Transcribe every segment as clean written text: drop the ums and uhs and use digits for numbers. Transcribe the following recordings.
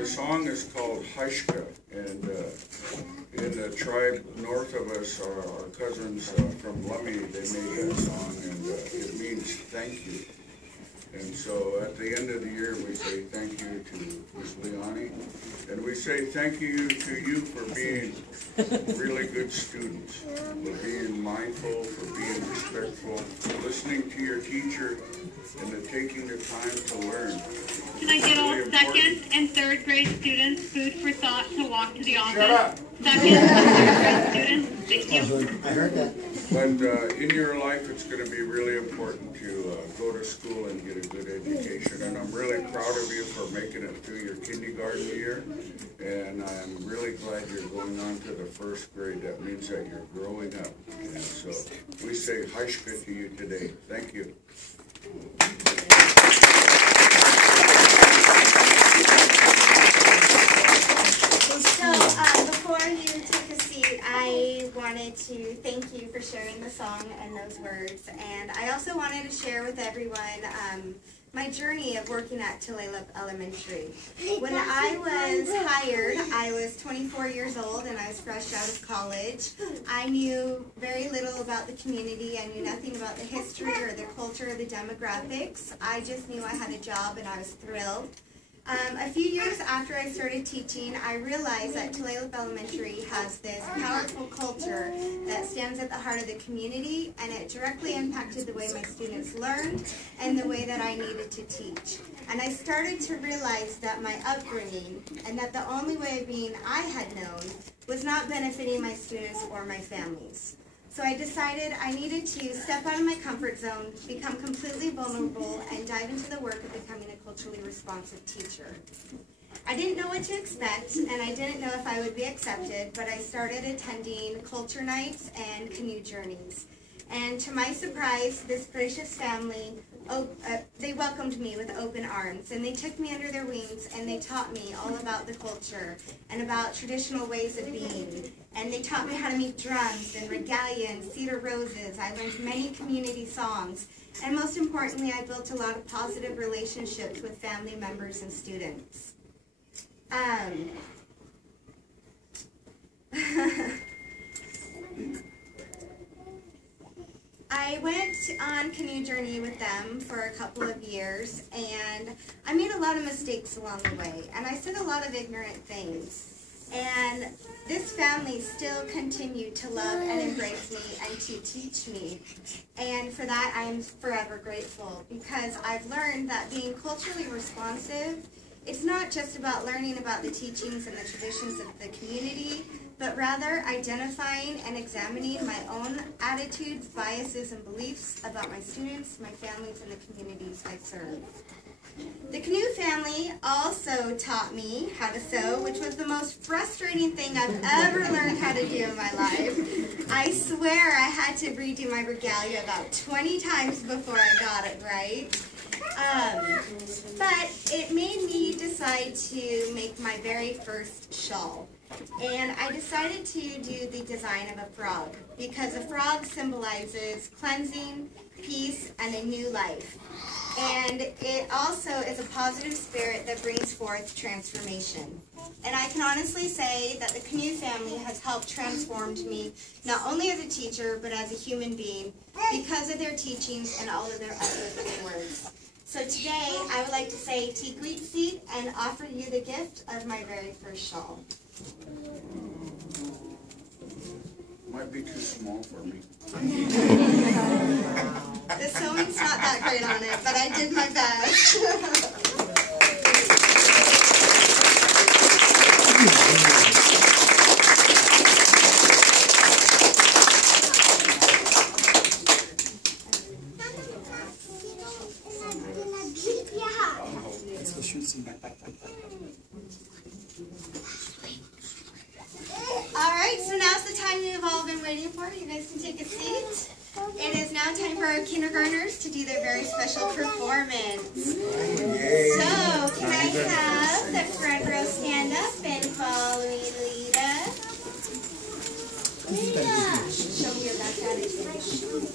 The song is called Hashka, and in the tribe north of us, our cousins from Lummi, they made that song, and it means thank you. And so at the end of the year, we say thank you to Ms. Leoni, and we say thank you to you for being really good students, for being mindful, for being respectful, for listening to your teacher, and taking the time to learn. Can I get all second and third grade students food for thought to walk to the office? Shut up. Second and third grade students, thank you. I heard that. But in your life, it's going to be really important to go to school and get a good education. And I'm really proud of you for making it through your kindergarten year. And I'm really glad you're going on to the first grade. That means that you're growing up. And so we say Hashka to you today. Thank you. So before you take a seat, I wanted to thank you for sharing the song and those words. And I also wanted to share with everyone my journey of working at Tulalip Elementary. When I was hired, I was 24 years old and I was fresh out of college. I knew very little about the community. I knew nothing about the history or the culture or the demographics. I just knew I had a job and I was thrilled. A few years after I started teaching, I realized that Tulalip Elementary has this powerful culture that stands at the heart of the community, and it directly impacted the way my students learned and the way that I needed to teach. And I started to realize that my upbringing and that the only way of being I had known was not benefiting my students or my families. So I decided I needed to step out of my comfort zone, become completely vulnerable, and dive into the work of becoming a culturally responsive teacher. I didn't know what to expect, and I didn't know if I would be accepted, but I started attending culture nights and canoe journeys. And to my surprise, this gracious family, they welcomed me with open arms, and they took me under their wings, and they taught me all about the culture and about traditional ways of being. And they taught me how to make drums and regalia and cedar roses. I learned many community songs. And most importantly, I built a lot of positive relationships with family members and students. I went on canoe journey with them for a couple of years, and I made a lot of mistakes along the way, and I said a lot of ignorant things. And this family still continued to love and embrace me and to teach me. And for that, I am forever grateful, because I've learned that being culturally responsive, it's not just about learning about the teachings and the traditions of the community, but rather identifying and examining my own attitudes, biases, and beliefs about my students, my families, and the communities I serve. The canoe family also taught me how to sew, which was the most frustrating thing I've ever learned how to do in my life. I swear I had to redo my regalia about 20 times before I got it right. But it made me decide to make my very first shawl. And I decided to do the design of a frog because a frog symbolizes cleansing, peace, and a new life. And it also is a positive spirit that brings forth transformation. And I can honestly say that the Canoe family has helped transform me, not only as a teacher, but as a human being, because of their teachings and all of their uplifting words. So today, I would like to say Tikweetsi and offer you the gift of my very first shawl. Might be too small for me. The sewing's not that great on it, but I did my best. Alright, so now's the time you've all been waiting for. You guys can take a seat. It is now time for our kindergartners to do their very special performance. So, can I have the front row stand up and follow me, Lita? Lita! Show me your back attitude.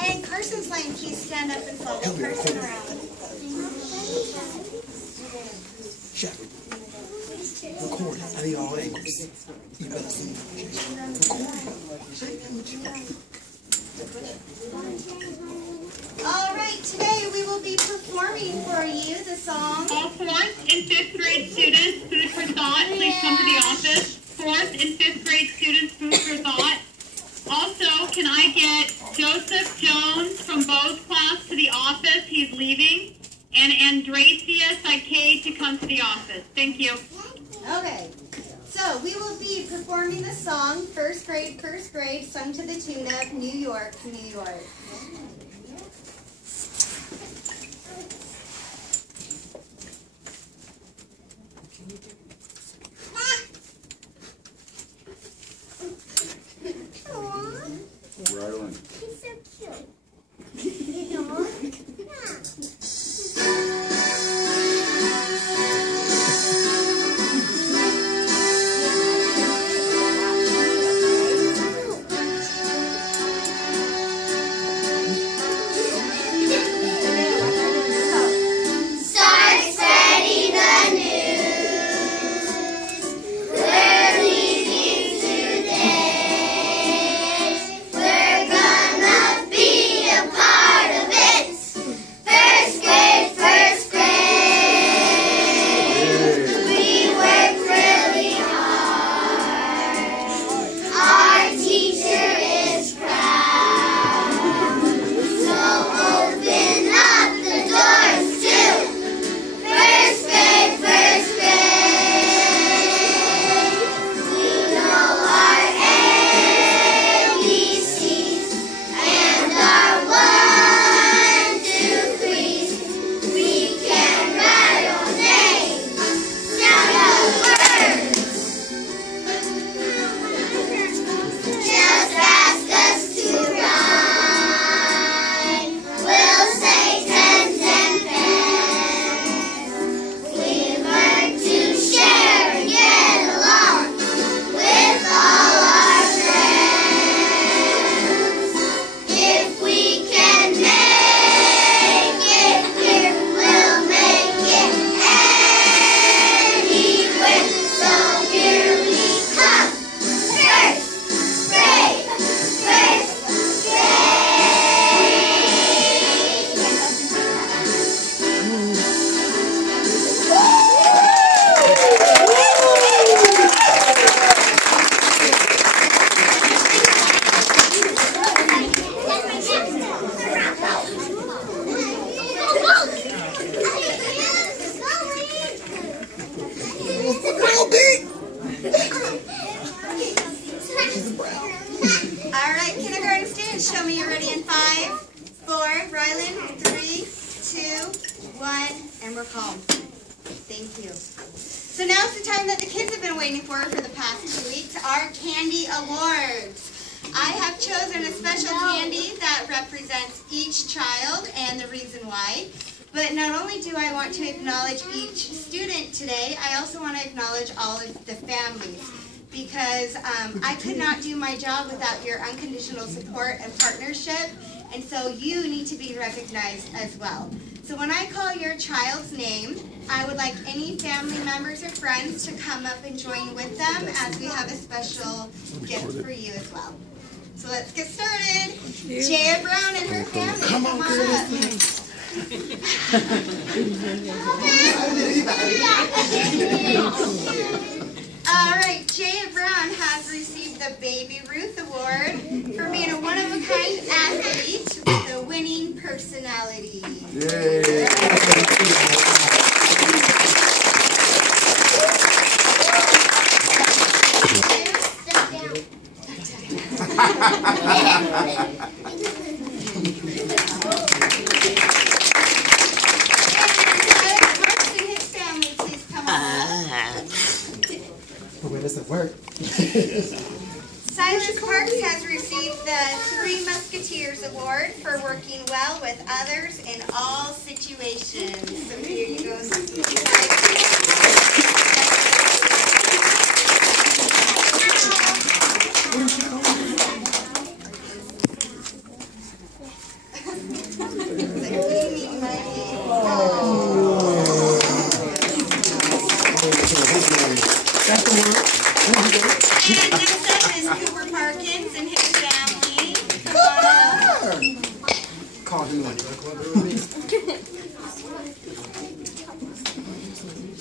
And Carson's line, please stand up and follow Carson around. Chef, record it. I need all angles. You better see it. All right, today we will be performing for you the song. All 4th and 5th grade students, food for thought, please come to the office. 4th and 5th grade students, food for thought. Also, can I get Joseph Jones from Bo's class to the office? He's leaving. And Andracia Saike to come to the office. Thank you. Okay, so we will be performing the song First Grade, sung to the tune of New York, New York. Rylan. He's so cute. You know? Show me you're ready in 5, 4, Rylan, 3, 2, 1, and we're calm. Thank you. So now it's the time that the kids have been waiting for the past 2 weeks. our Candy Awards. I have chosen a special candy that represents each child and the reason why. But not only do I want to acknowledge each student today, I also want to acknowledge all of the families, because I could not do my job without your unconditional support and partnership, and so you need to be recognized as well. So when I call your child's name, I would like any family members or friends to come up and join with them, as we have a special gift for you as well. So let's get started. Jaya Brown and her family, come on up. All right, Jaya Brown has received the Baby Ruth Award for being a one-of-a-kind athlete with a winning personality. Yay. Where does it work? Silas Parks has received the Three Musketeers Award for working well with others in all situations. So here you go. And next up is Cooper Parkins and his family. Call him one.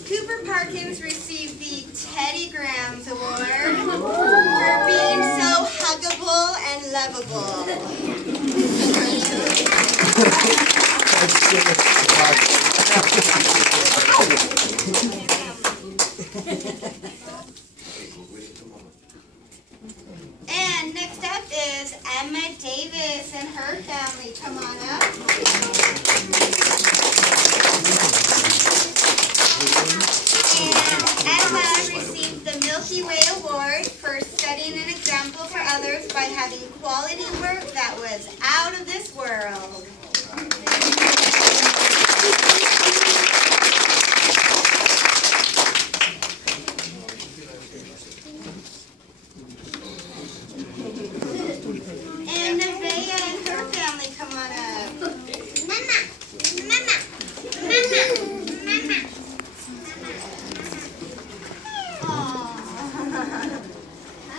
Cooper Parkins received the Teddy Grahams Award for being so huggable and lovable. And next up is Emma Davis and her family. Come on up. And Emma received the Milky Way Award for setting an example for others by having quality work that was out of this world. And Nevaeh and her family, come on up. Mama, mama, mama, mama.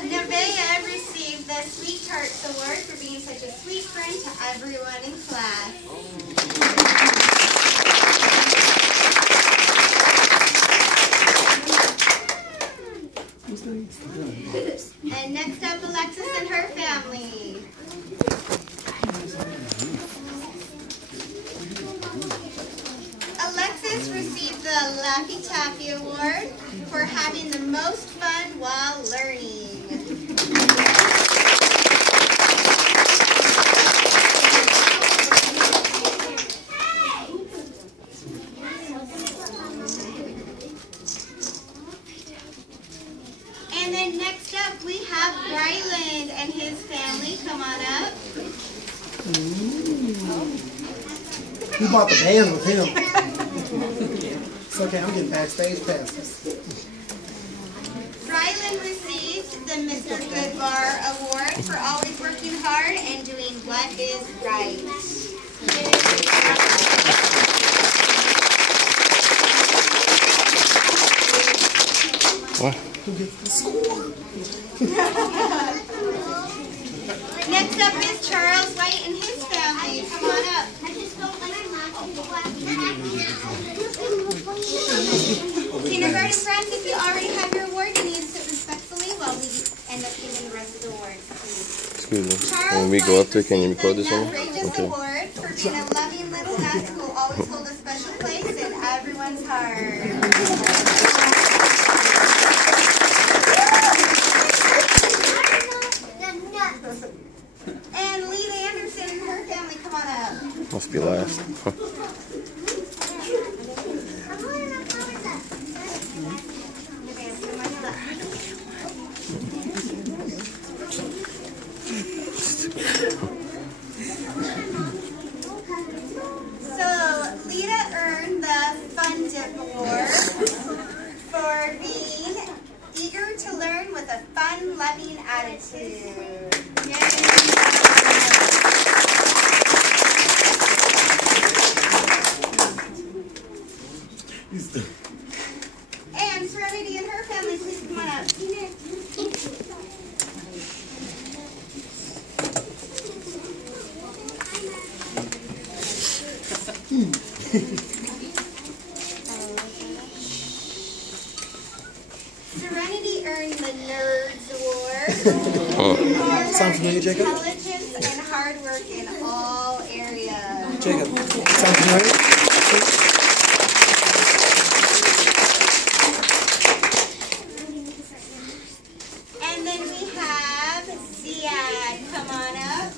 Nevaeh received the Sweet Tarts Award for being such a sweet friend to everyone in class. And next up, Alexis and her family. Alexis received the Laffy Taffy Award for having the most fun while learning. And then next up we have Ryland and his family. Come on up. We bought the band with him. It's okay, I'm getting backstage passes. Ryland received the Mr. Goodbar Award for always working hard and doing what is right. What? Next up is Charles White and his family. Come on up. Kindergarten friends, if you already have your award, you need to sit respectfully while we end up giving the rest of the awards, please. Excuse me. Charles When we go up there, White can you received record this the one? Outrageous Okay. Award for being a loving little nut who will always hold a special place in everyone's heart. And Lee Anderson and her family, come on up. Must be last. Serenity earned the Nerds Award for Sound familiar, Jacob? intelligence and hard work in all areas. Jacob, sound familiar? And then we have Ziad, come on up,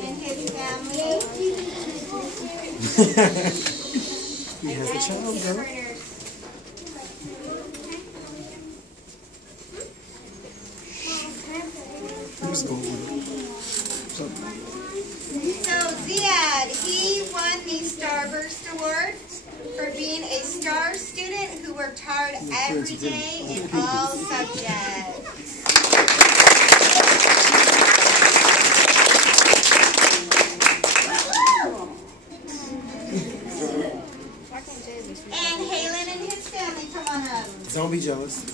and his family. He has a child, Peter girl. Berners. Who's going? So Ziad, he won the Starburst Award for being a star student who worked hard every day in all subjects. And Halen and his family, come on up. Don't be jealous.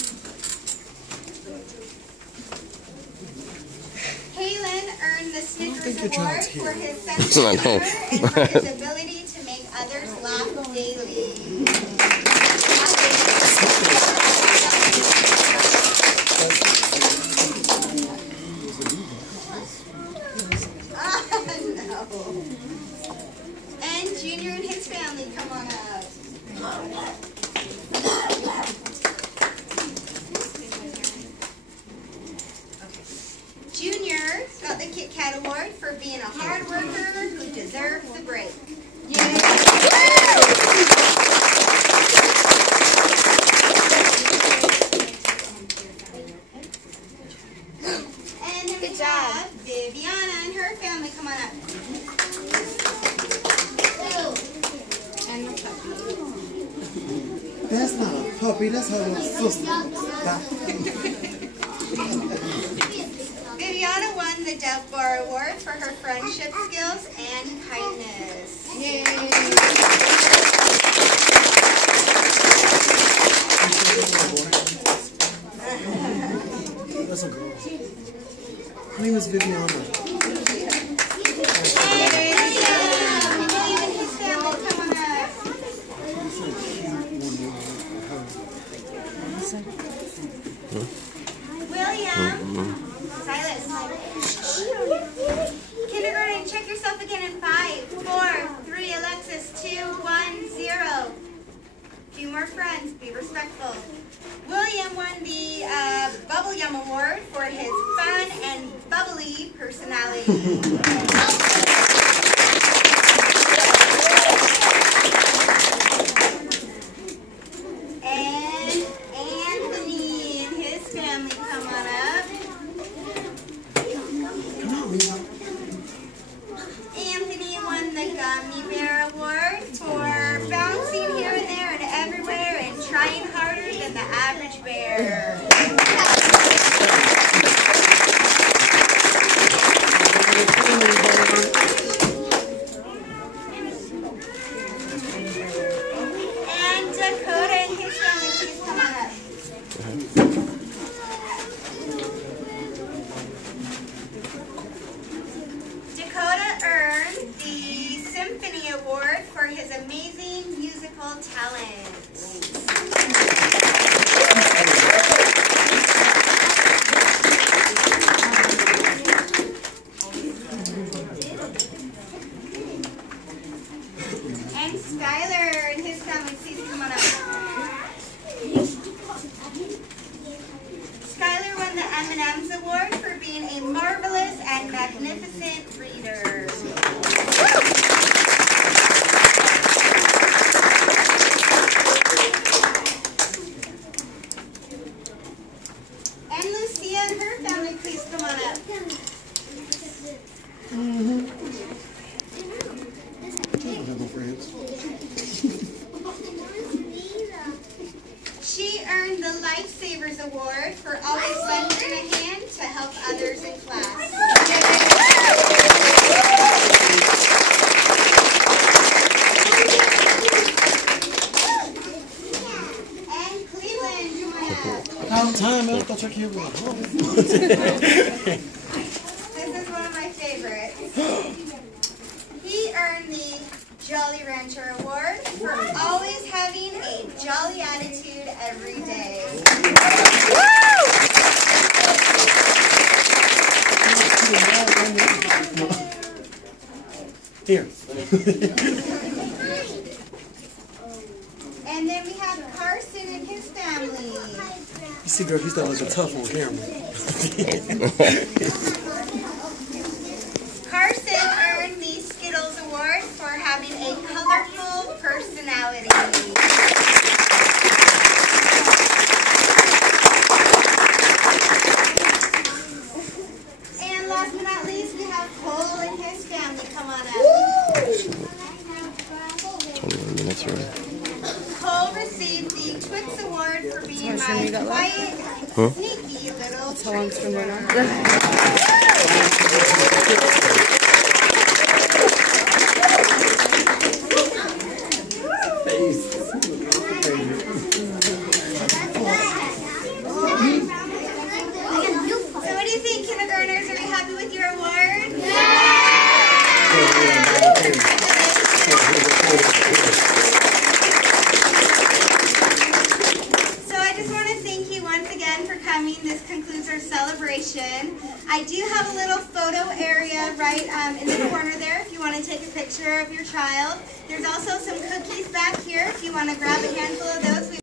Halen earned the Snickers think your Award child's here. for his sense of humor and for his ability to make others laugh daily. No. And Junior and his family, come on up. Junior got the Kit Kat Award for being a hard worker who deserves a break. And then we have Viviana and her family, come on up. And the puppy. That's not a puppy, that's her little sister. Viviana won the Dove Bar Award for her friendship skills and kindness. That's a girl. Her name is Viviana. William and his family, come on up. William, Silas. Kindergarten, check yourself again in 5, 4, 3, Alexis, 2, 1, 0. Few more friends, be respectful. William won the Bubble Yum Award for his fun and bubbly personality. And Anthony and his family, come on up. Anthony won the Gummy Bear Award for bouncing here and there and everywhere and trying harder than the average bear. And Dakota and his family, please come on up. Dakota earned the Symphony Award for his amazing musical talent. And Skylar and his family, please come on up. Skylar won the M&M's Award for being a marvelous and magnificent reader. And Lucia and her family, please come on up. I don't have no friends. She earned the Lifesavers Award for always lending a hand to help others in class. And Cleveland, come on up. Out time, I thought your kid was home. This is one of my favorites. He earned the Jolly Rancher Award for always having a jolly attitude every day. Here. And then we have Carson and his family. You see, girl, he's not looking tough on camera. Carson earned the Skittles Award for having a colorful personality. And last but not least, we have Cole and his family. Come on up. 21 minutes already. Cole received the Twix Award for being my quiet, sneaky little trickster. So what do you think, kindergartners? Are you happy with your award? So I just want to thank you once again for coming. This concludes our celebration. I do have a little photo area right in the corner there if you want to take a picture of your child. There's also some cookies back here if you want to grab a handful of those.